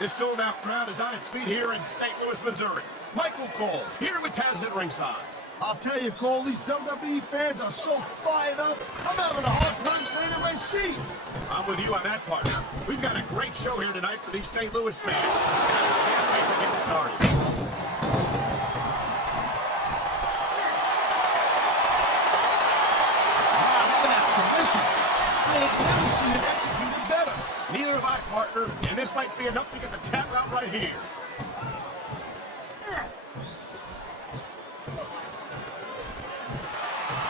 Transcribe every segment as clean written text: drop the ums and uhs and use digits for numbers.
This sold-out crowd is on its feet here in St. Louis, Missouri. Michael Cole, here with Taz at ringside. I'll tell you, Cole, these WWE fans are so fired up, I'm having a hard time staying in my seat. I'm with you on that, partner. We've got a great show here tonight for these St. Louis fans. I can't wait to get started. Wow, look at that submission. I ain't never seen it executed better. Neither have I, partner, and this might be enough to get the tap out right here.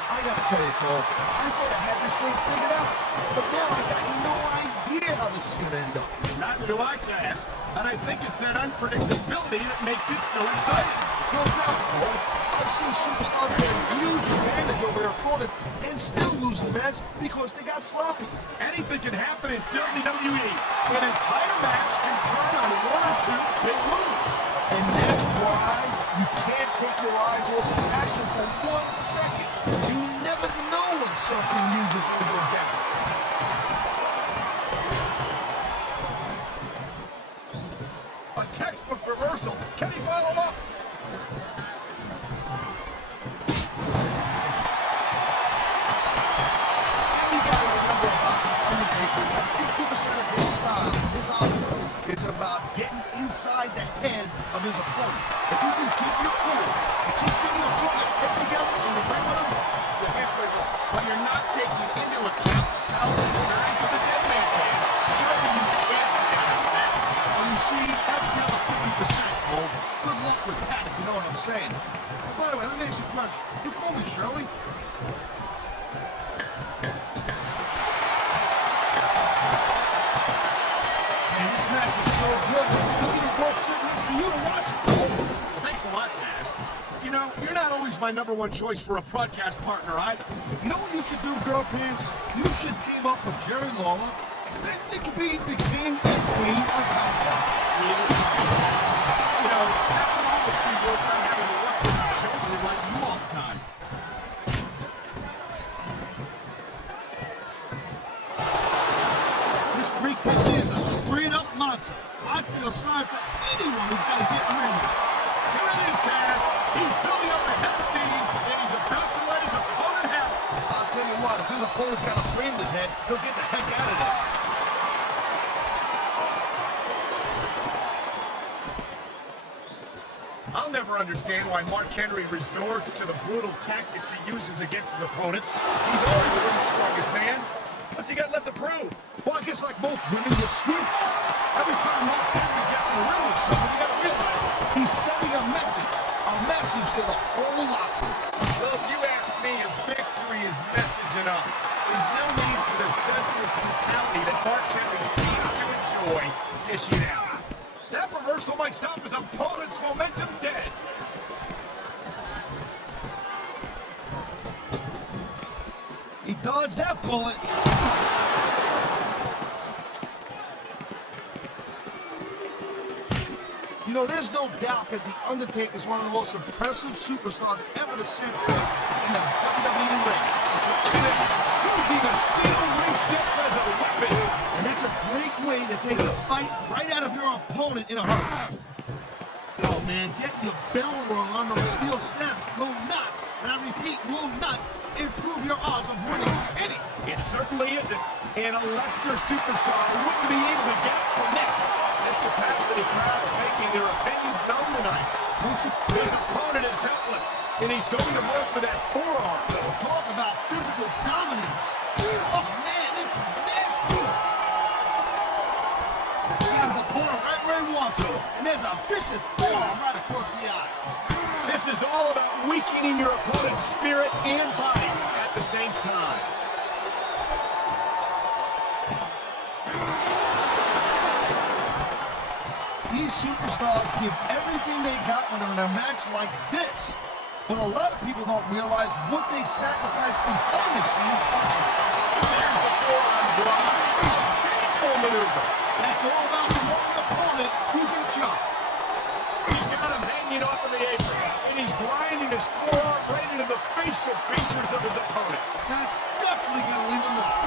I gotta tell you, Cole, I thought I had this thing figured out, but now I got no idea how this is gonna end up. Neither do I, Taz, and I think it's that unpredictability that makes it so exciting. No doubt, Cole. I've seen superstars get a huge advantage over their opponents and still lose the match because they got sloppy. Anything can happen in WWE. An entire match can turn on one or two big moves. And that's why you can't take your eyes off the action for 1 second. You never know when something huge is going to go down. A textbook reversal. Can he follow up? And you got to remember about the Undertaker is that 50% of his style, his offense, is about getting inside the head of his opponent. If you can keep your cool and keep your head together and you're right with him, you're halfway home. But you're not taking into account how the experience of the dead man is. Surely you can't have that. Well, you see, that's the other 50%, Cole. Good luck with that, if you know what I'm saying. By the way, let me ask you a question. You call me Shirley? Man, this match is so good. This is the world sitting next to you to watch it, Cole. Well, thanks a lot, Taz. You know, you're not always my #1 choice for a broadcast partner either. You know what you should do, Girl Pants? You should team up with Jerry Lawler. They could be the king and queen on commentary. You know, that would almost be worth not having to work with a shoulder like you all the time. This Greek Khali is a straight-up monster. I feel sorry for anyone who's got to get rid of him. Here it is, Taz. He's building up a head of steam, and he's about to let his opponent have it. I'll tell you what, if his opponent's got a brain in his head, he'll get the heck out of there. I'll never understand why Mark Henry resorts to the brutal tactics he uses against his opponents. He's already the world's strongest man. What's he got left to prove? Well, I guess like most women, you swoop. Every time Mark Henry gets in a ring with someone, you gotta realize he's sending a message to the whole locker room. Well, if you ask me, a victory is message enough. There's no need for the senseless brutality that Mark Henry seems to enjoy dishing out. That reversal might stop his opponent's momentum dead. He dodged that bullet. You know, there's no doubt that The Undertaker is one of the most impressive superstars ever to set foot in the WWE ring. Look at this. Using the steel ring steps as a weapon. And that's a great way to take the fight right out of your opponent in a hurry. Oh, man, getting your bell rung on those steel steps will not, and I repeat, will not improve your odds of winning any. It certainly isn't. And a lesser superstar wouldn't be able to get from this. This capacity crowd is making their opinions known tonight. His opponent is helpless, and he's going to work with that forearm. Talk about physical dominance. Oh, man, this is nasty. He got his opponent right where he wants him, and there's a vicious forearm right across the eyes. This is all about weakening your opponent's spirit and body at the same time. These superstars give everything they got when they're in a match like this. But a lot of people don't realize what they sacrifice behind the scenes also. There's the forearm drive. Painful maneuver. That's all about showing the opponent who's in charge. He's got him hanging off of the apron, and he's grinding his forearm right into the facial features of his opponent. That's definitely going to leave him alone.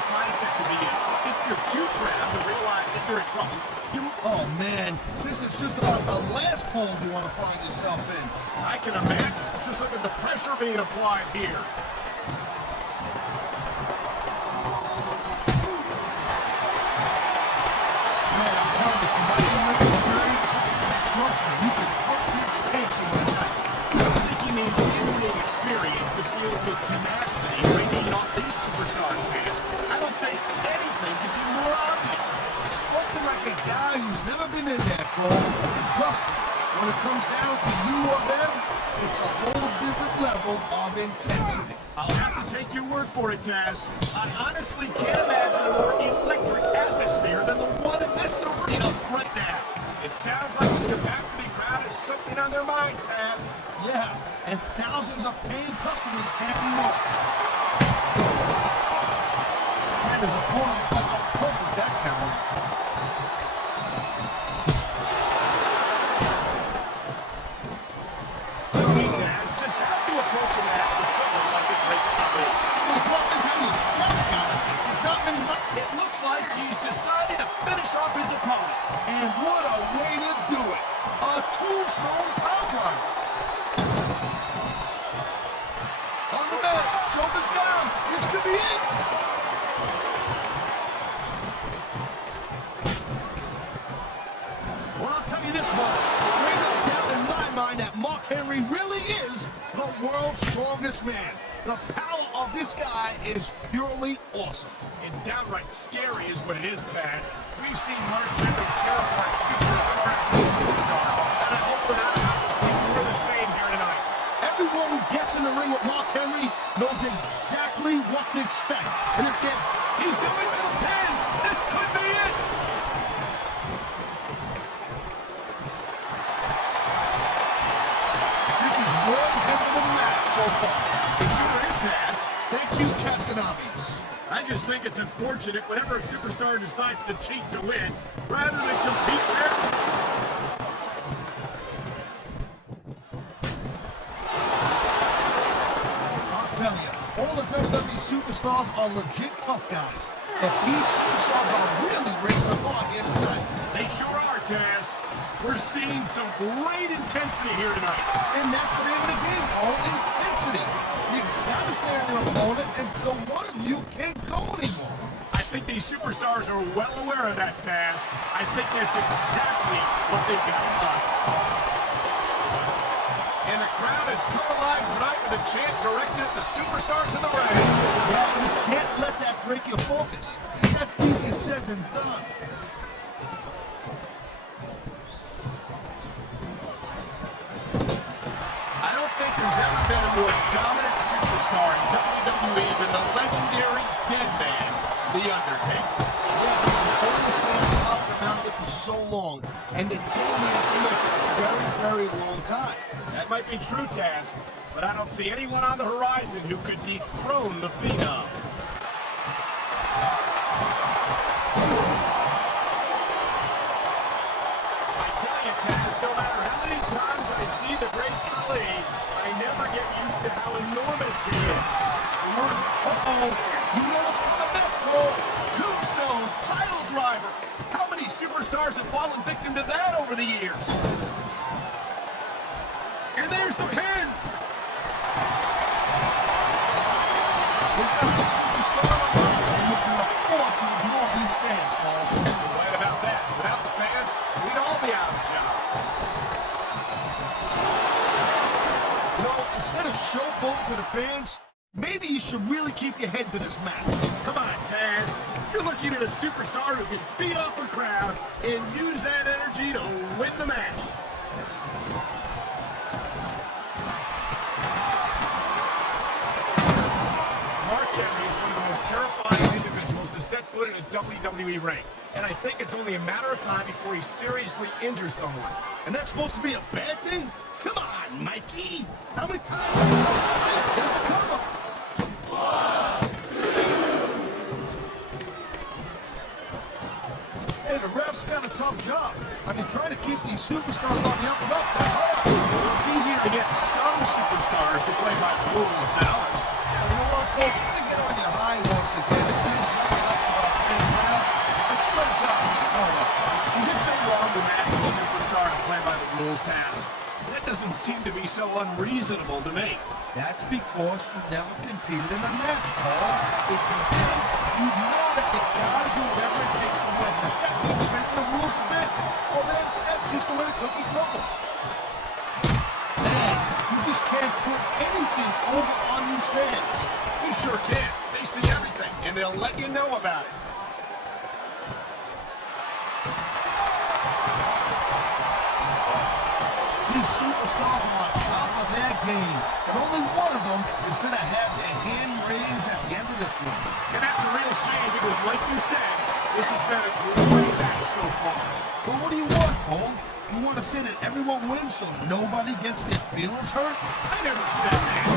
dangerous mindset to be in. If you're too proud to realize that you're in trouble, you will... Oh, man. This is just about the last hole you want to find yourself in. I can imagine. Just look at the pressure being applied here. Man, I'm telling you, from my in-ring experience, trust me, you can cut this tension with a knife. I think you need in-ring experience to feel the tenacity radiating off these superstars, Taz. I don't think anything could be more obvious. Spoken like a guy who's never been in there, Cole. Trust me, when it comes down to you or them, it's a whole different level of intensity. I'll have to take your word for it, Taz. I honestly can't imagine a more electric atmosphere than the one in this arena right now. It sounds like this capacity crowd has something on their minds, Taz. Yeah, and thousands of paying customers can't be more. Man, his opponent got a poke with that counter. Tell me, Taz, just how do you approach a match with someone like a great Khali? Well, the problem is how you scout a guy like this. There's not many. It looks like he's decided to finish off his opponent. And what a way to do it! A tombstone power driver. On the mat, shoulders down. This could be it. Well, I'll tell you this much. There ain't no doubt in my mind that Mark Henry really is the world's strongest man. The power of this guy is purely awesome. It's downright scary is what it is, Taz. We've seen Mark Henry tear apart superstar after superstar, and I hope we're not about to see more of the same here tonight. Everyone who gets in the ring with Mark Henry knows exactly what to expect. And if they're... He's going for the pin! This could be it! This is one heck of a match so far. It sure is, Taz. Thank you, Captain Obvious. I just think it's unfortunate whenever a superstar decides to cheat to win, rather than compete fairly. I'll tell you, all the WWE superstars are legit tough guys. But these superstars are really raising the bar here tonight. They sure are, Taz. We're seeing some great intensity here tonight. And that's the name of the game, Paul. Intensity. You gotta stay on your opponent until one of you can't go anymore. I think these superstars are well aware of that, Taz. I think that's exactly what they've got done. And the crowd has come alive tonight with a chant directed at the superstars in the ring. Yeah, you can't let that break your focus. That's easier said than done. I don't think there's ever been a more dominant superstar in WWE than the legendary dead man, The Undertaker. Yeah, he's been only standing top of the mountain for so long, and the dead man's been there for a very, very long time. That might be true, Taz, but I don't see anyone on the horizon who could dethrone the Phenom. I tell you, Taz, no matter how many times I see the great Khali, I never get used to how enormous he is. Uh-oh. You know what's coming next, Cole. Tombstone pile driver. How many superstars have fallen victim to that over the years? And there's the pin. There's not a superstar alive who can afford to ignore these fans, Cole. You're right about that. Without the fans, we'd all be out of a job. You know, instead of showboating to the fans, maybe you should really keep your head to this match. Come on, Taz. You're looking at a superstar who can feed off a crowd and use that energy to win the match. Mark Henry is one of the most terrifying individuals to set foot in a WWE ring. And I think it's only a matter of time before he seriously injures someone. And that's supposed to be a bad thing? Come on, Mikey. How many times are you supposed to play? There's the cover. Hey, the ref's got a tough job. I mean, trying to keep these superstars on the up and up, that's hard. Well, it's easier to get some superstars to play by the rules than others. You know what, Cole? You're going to get on your high horse again and do this now. seem to be so unreasonable to me. That's because you never competed in a match, Cole. If you did, you know that you gotta do whatever it takes to win. If that means breaking the rules a bit, well then, that's just the way the cookie crumbles. Man, you just can't put anything over on these fans. You sure can. They see everything, and they'll let you know about it. These superstars are on top of their game, and only one of them is going to have their hand raised at the end of this one. And that's a real shame because, like you said, this has been a great match so far. But what do you want, Cole? You want to say that everyone wins so nobody gets their feelings hurt? I never said that.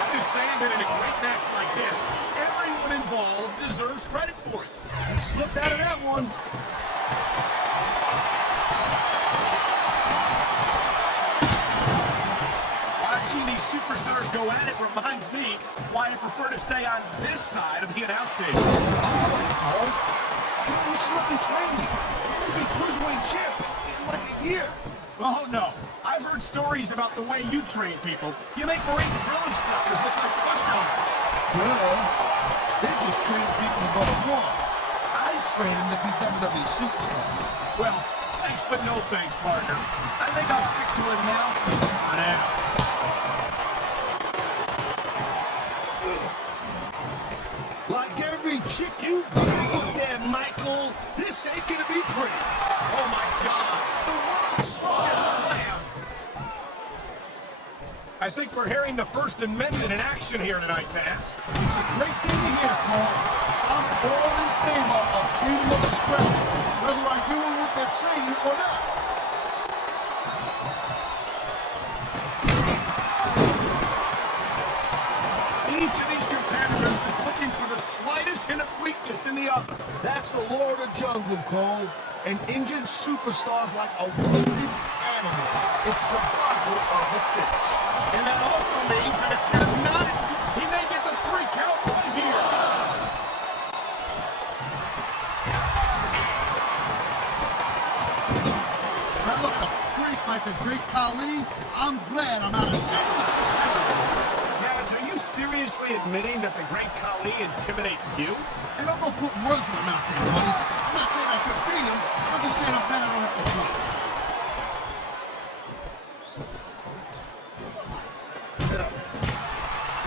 I'm just saying that in a great match like this, everyone involved deserves credit for it. You slipped out of that one. Watching these superstars go at it reminds me why I prefer to stay on this side of the announce table. Cole, you should let me train you. You're going to be cruiserweight champ in like a year. Oh, no. I've heard stories about the way you train people. You make Marine drill instructors look like pushovers. Well, they're just training people to go to war. I train them to be WWE superstars. Well, thanks but no thanks, partner. I think I'll stick to announcing for now. Like every chick you put there, Michael, this ain't gonna be pretty. Oh, my God. The world's strongest slam. I think we're hearing the First Amendment in action here tonight, Taz. It's a great thing to hear, Cole. I'm all in favor of freedom of expression, whether I agree with what they're saying or not. Each of these competitors is looking for the slightest hint of weakness in the other. That's the law of the jungle, Cole. An injured superstar's like a wounded animal. It's survival of the fittest. And that also means that if you're not, he may get the 3 count right here. If I look at a freak like the great Khali, I'm glad I'm out of here. Taz, are you seriously admitting that the great Khali intimidates you? And I'm gonna put words in my mouth there, buddy. I'm not saying I could beat him. I'm just saying I'm glad I don't have to try.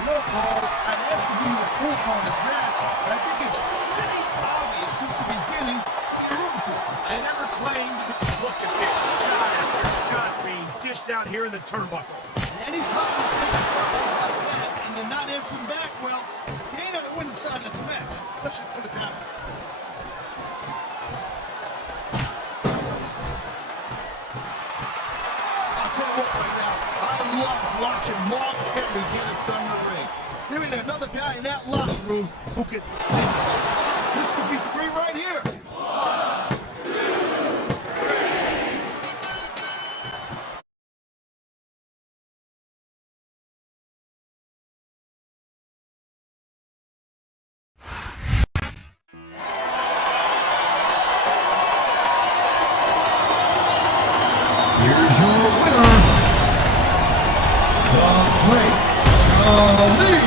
Look, Cole, I'd ask you who you were cool for in this match, but I think it's pretty obvious since the beginning you're rooting for. I never claimed. Look at this shot after shot being dished out here in the turnbuckle. Anytime you take questions like that and you're not answering back, well, you ain't on the winning side of this match. Let's just put it that way. I'll tell you what right now, I love watching Mark Henry get it done in the ring. There ain't another guy in that locker room who could think about it. This could be 3 right here. Here's your winner, the Great Khali.